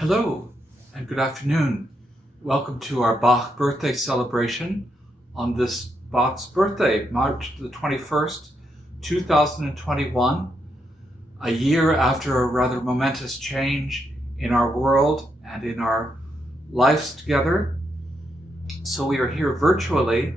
Hello and good afternoon. Welcome to our Bach birthday celebration on this Bach's birthday, March the 21st, 2021, a year after a rather momentous change in our world and in our lives together. So we are here virtually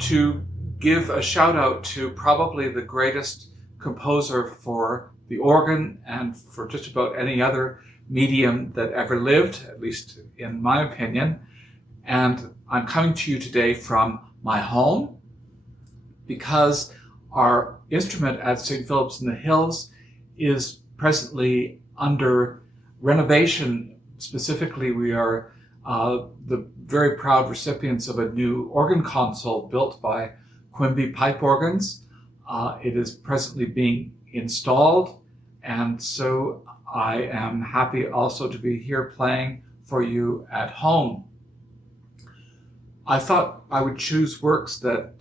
to give a shout out to probably the greatest composer for the organ and for just about any other medium that ever lived, at least in my opinion. And I'm coming to you today from my home because our instrument at St. Philip's in the Hills is presently under renovation. Specifically, we are the very proud recipients of a new organ console built by Quimby Pipe Organs. It is presently being installed, and so I am happy also to be here playing for you at home. I thought I would choose works that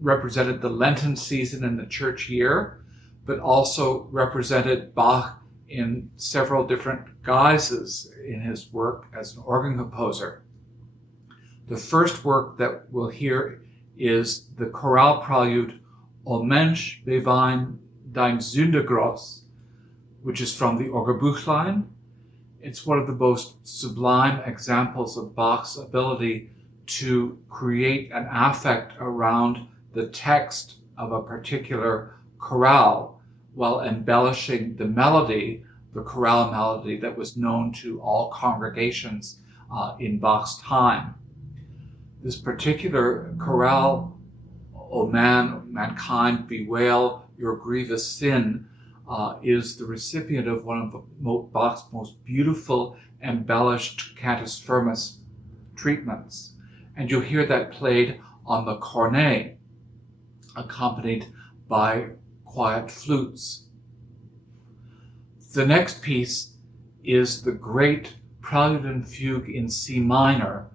represented the Lenten season in the church year, but also represented Bach in several different guises in his work as an organ composer. The first work that we'll hear is the chorale prelude O Mensch, bewein dein Sündegroß, which is from the Orgelbuchlein. It's one of the most sublime examples of Bach's ability to create an affect around the text of a particular chorale while embellishing the melody, the chorale melody that was known to all congregations in Bach's time. This particular chorale, O man, mankind, bewail your grievous sin, is the recipient of one of Bach's most beautiful embellished cantus firmus treatments. And you'll hear that played on the cornet, accompanied by quiet flutes. The next piece is the great Prelude and Fugue in C minor.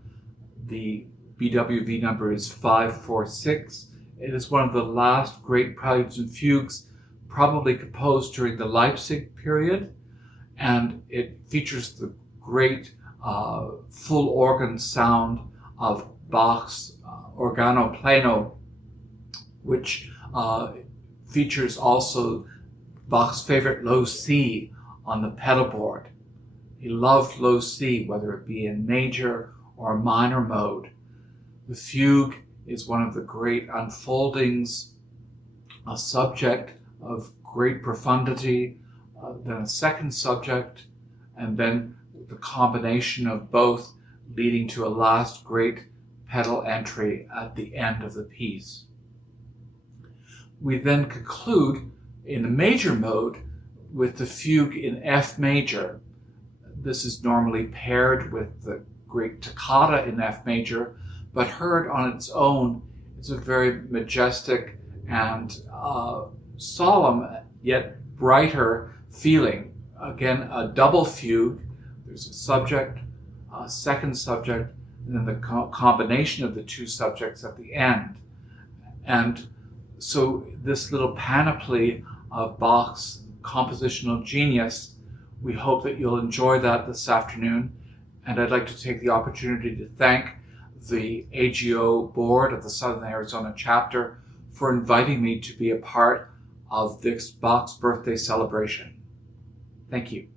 The BWV number is 546. It is one of the last great preludes and fugues probably composed during the Leipzig period, and it features the great full organ sound of Bach's organo pleno, which features also Bach's favorite low C on the pedal board. He loved low C, whether it be in major or minor mode. The fugue is one of the great unfoldings, a subject of great profundity, then a second subject, and then the combination of both leading to a last great pedal entry at the end of the piece. We then conclude in the major mode with the fugue in F major. This is normally paired with the great toccata in F major, but heard on its own, it's a very majestic and solemn yet brighter feeling. Again, a double fugue. There's a subject, a second subject, and then the combination of the two subjects at the end. And so this little panoply of Bach's compositional genius, we hope that you'll enjoy that this afternoon. And I'd like to take the opportunity to thank the AGO board of the Southern Arizona chapter for inviting me to be a part of this Bach's birthday celebration. Thank you.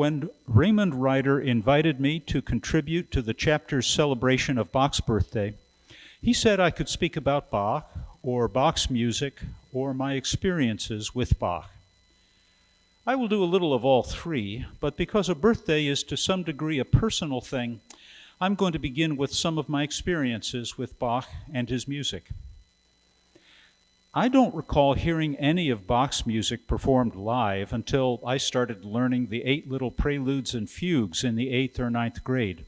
When Raymond Ryder invited me to contribute to the chapter's celebration of Bach's birthday, he said I could speak about Bach, or Bach's music, or my experiences with Bach. I will do a little of all three, but because a birthday is to some degree a personal thing, I'm going to begin with some of my experiences with Bach and his music. I don't recall hearing any of Bach's music performed live until I started learning the 8 little preludes and fugues in the 8th or 9th grade.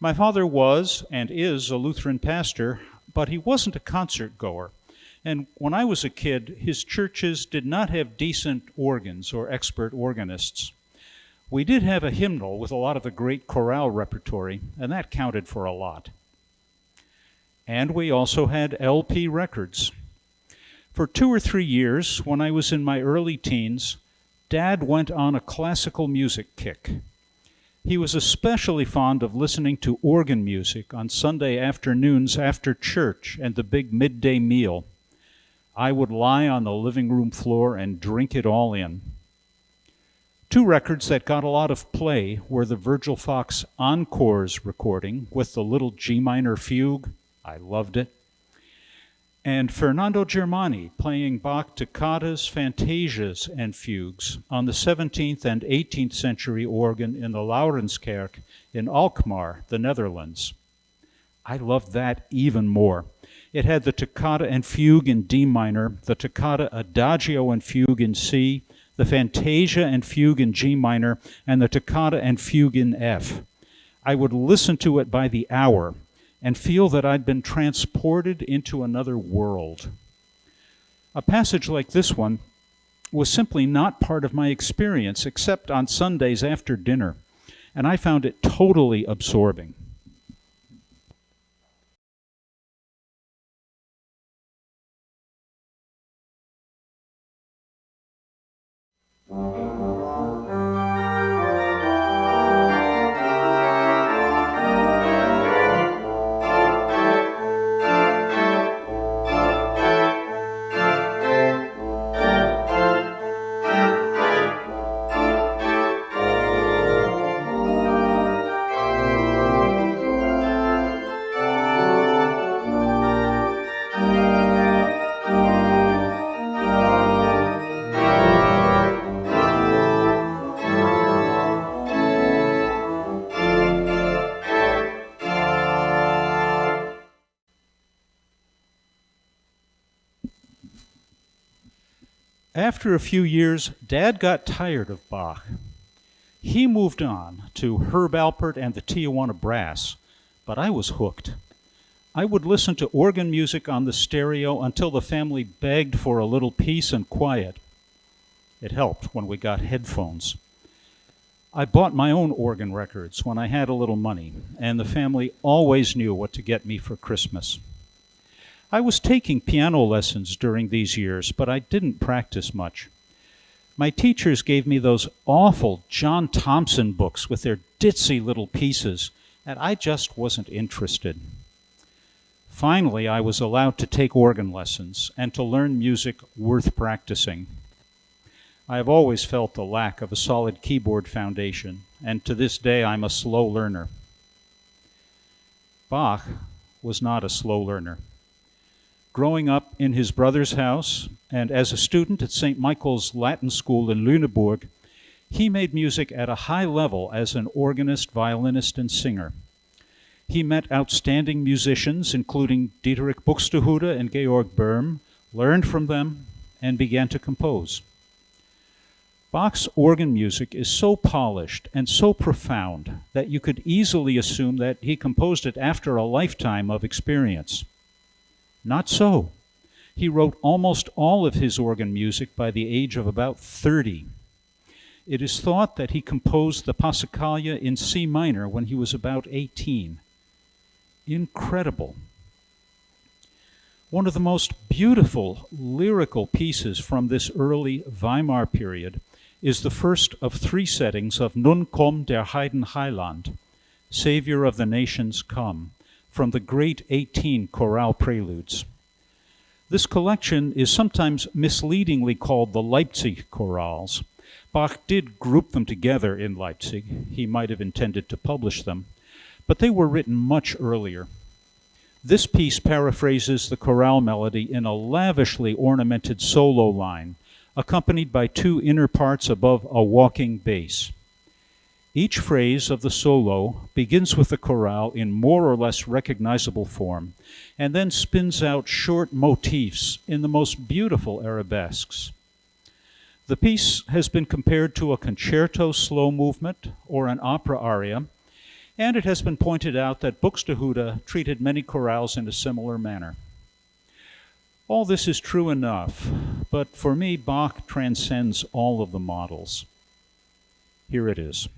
My father was and is a Lutheran pastor, but he wasn't a concert goer. And when I was a kid, his churches did not have decent organs or expert organists. We did have a hymnal with a lot of the great chorale repertory, and that counted for a lot. And we also had LP records. For 2 or 3 years, when I was in my early teens, Dad went on a classical music kick. He was especially fond of listening to organ music on Sunday afternoons after church and the big midday meal. I would lie on the living room floor and drink it all in. 2 records that got a lot of play were the Virgil Fox Encores recording with the little G minor fugue. I loved it. And Fernando Germani playing Bach toccatas, fantasias, and fugues on the 17th and 18th century organ in the Laurenskerk in Alkmaar, the Netherlands. I loved that even more. It had the toccata and fugue in D minor, the toccata adagio and fugue in C, the fantasia and fugue in G minor, and the toccata and fugue in F. I would listen to it by the hour and feel that I'd been transported into another world. A passage like this one was simply not part of my experience except on Sundays after dinner, and I found it totally absorbing. After a few years, Dad got tired of Bach. He moved on to Herb Alpert and the Tijuana Brass, but I was hooked. I would listen to organ music on the stereo until the family begged for a little peace and quiet. It helped when we got headphones. I bought my own organ records when I had a little money, and the family always knew what to get me for Christmas. I was taking piano lessons during these years, but I didn't practice much. My teachers gave me those awful John Thompson books with their ditzy little pieces, and I just wasn't interested. Finally, I was allowed to take organ lessons and to learn music worth practicing. I have always felt the lack of a solid keyboard foundation, and to this day I'm a slow learner. Bach was not a slow learner. Growing up in his brother's house and as a student at St. Michael's Latin School in Lüneburg, he made music at a high level as an organist, violinist, and singer. He met outstanding musicians, including Dietrich Buxtehude and Georg Böhm, learned from them, and began to compose. Bach's organ music is so polished and so profound that you could easily assume that he composed it after a lifetime of experience. Not so. He wrote almost all of his organ music by the age of about 30. It is thought that he composed the Passacaglia in C minor when he was about 18. Incredible. One of the most beautiful lyrical pieces from this early Weimar period is the first of 3 settings of Nun komm der Heiden Heiland, Savior of the Nations Come, from the great 18 chorale preludes. This collection is sometimes misleadingly called the Leipzig chorales, Bach did group them together in Leipzig. He might have intended to publish them, but they were written much earlier. This piece paraphrases the chorale melody in a lavishly ornamented solo line, accompanied by two inner parts above a walking bass. Each phrase of the solo begins with the chorale in more or less recognizable form, and then spins out short motifs in the most beautiful arabesques. The piece has been compared to a concerto slow movement or an opera aria, and it has been pointed out that Buxtehude treated many chorales in a similar manner. All this is true enough, but for me, Bach transcends all of the models. Here it is.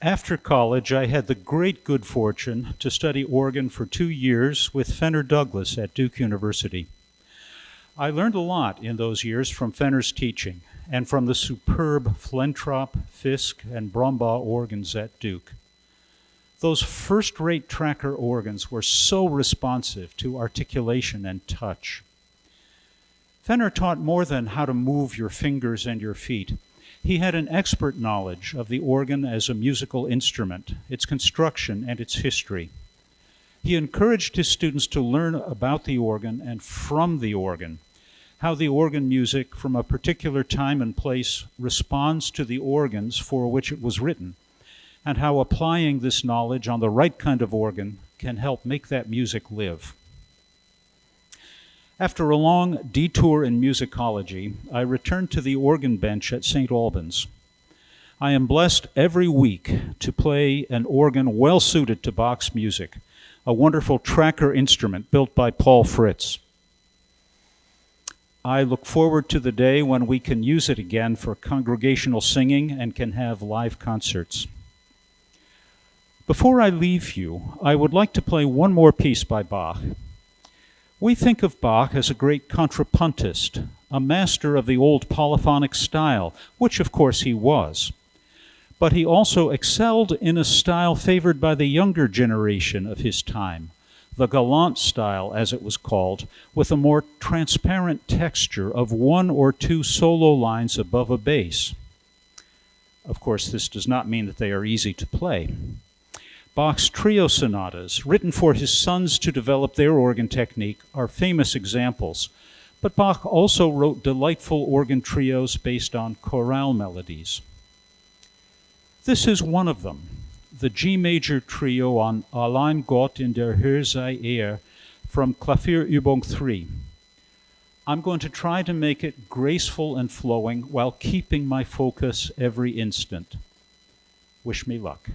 After college, I had the great good fortune to study organ for 2 years with Fenner Douglas at Duke University. I learned a lot in those years from Fenner's teaching and from the superb Flentrop, Fisk, and Brombaugh organs at Duke. Those first-rate tracker organs were so responsive to articulation and touch. Fenner taught more than how to move your fingers and your feet. He had an expert knowledge of the organ as a musical instrument, its construction, and its history. He encouraged his students to learn about the organ and from the organ, how the organ music from a particular time and place responds to the organs for which it was written, and how applying this knowledge on the right kind of organ can help make that music live. After a long detour in musicology, I returned to the organ bench at St. Albans. I am blessed every week to play an organ well suited to Bach's music, a wonderful tracker instrument built by Paul Fritz. I look forward to the day when we can use it again for congregational singing and can have live concerts. Before I leave you, I would like to play one more piece by Bach. We think of Bach as a great contrapuntist, a master of the old polyphonic style, which of course he was. But he also excelled in a style favored by the younger generation of his time, the galant style, as it was called, with a more transparent texture of one or two solo lines above a bass. Of course, this does not mean that they are easy to play. Bach's trio sonatas, written for his sons to develop their organ technique, are famous examples, but Bach also wrote delightful organ trios based on chorale melodies. This is one of them, the G major trio on Allein Gott in der Höhe sei er from Klavierübung 3. I'm going to try to make it graceful and flowing while keeping my focus every instant. Wish me luck.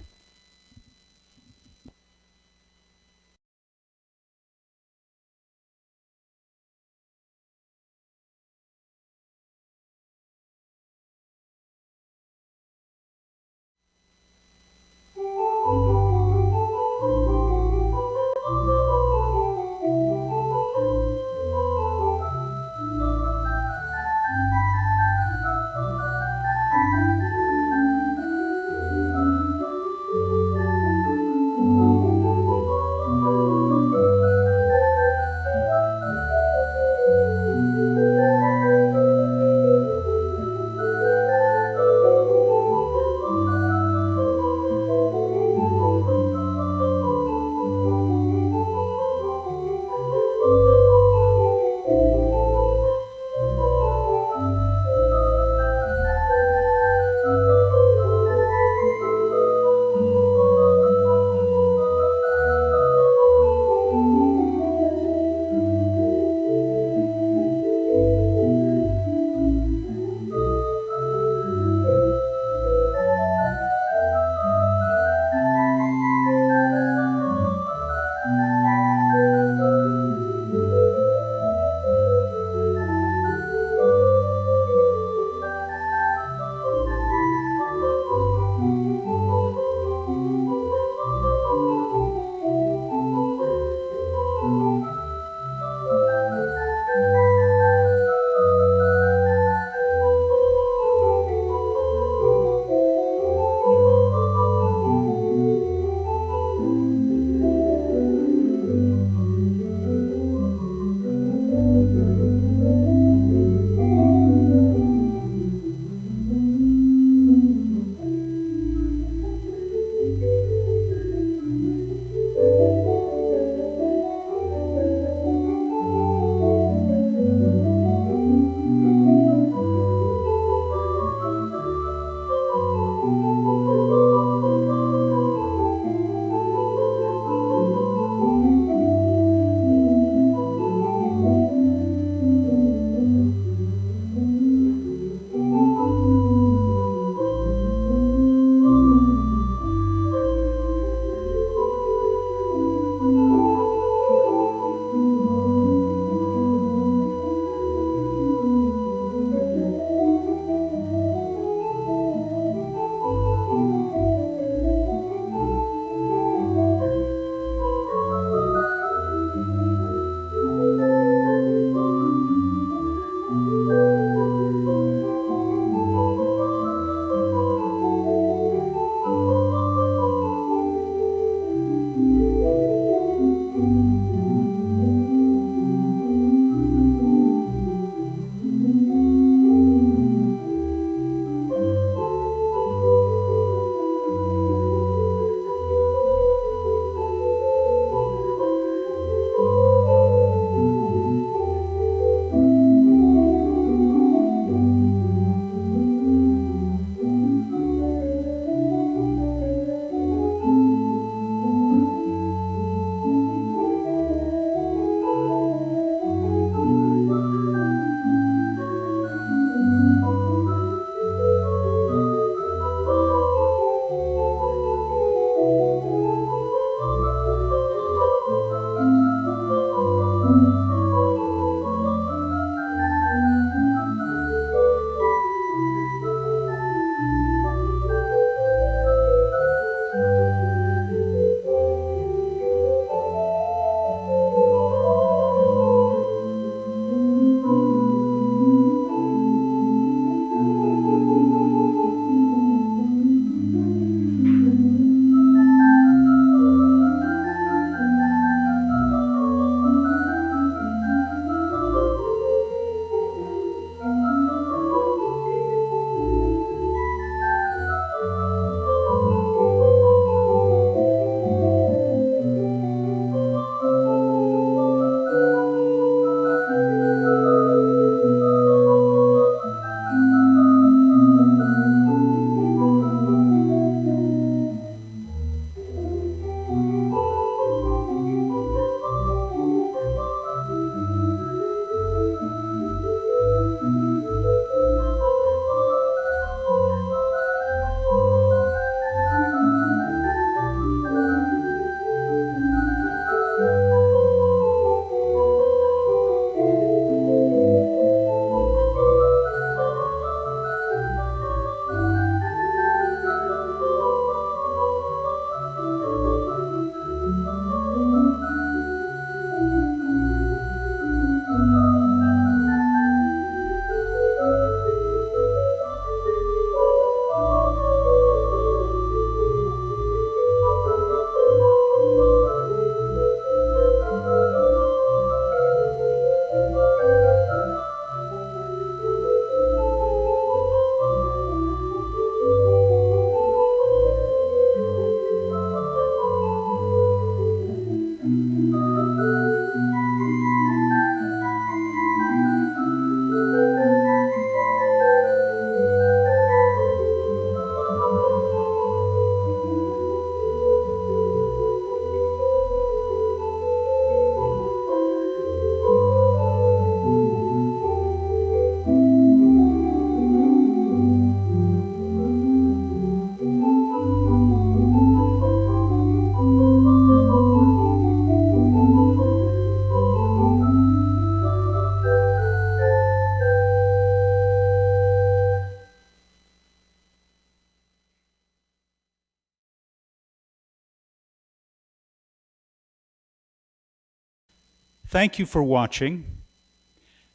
thank you for watching.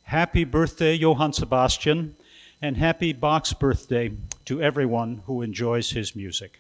Happy birthday, Johann Sebastian, and happy Bach's birthday to everyone who enjoys his music.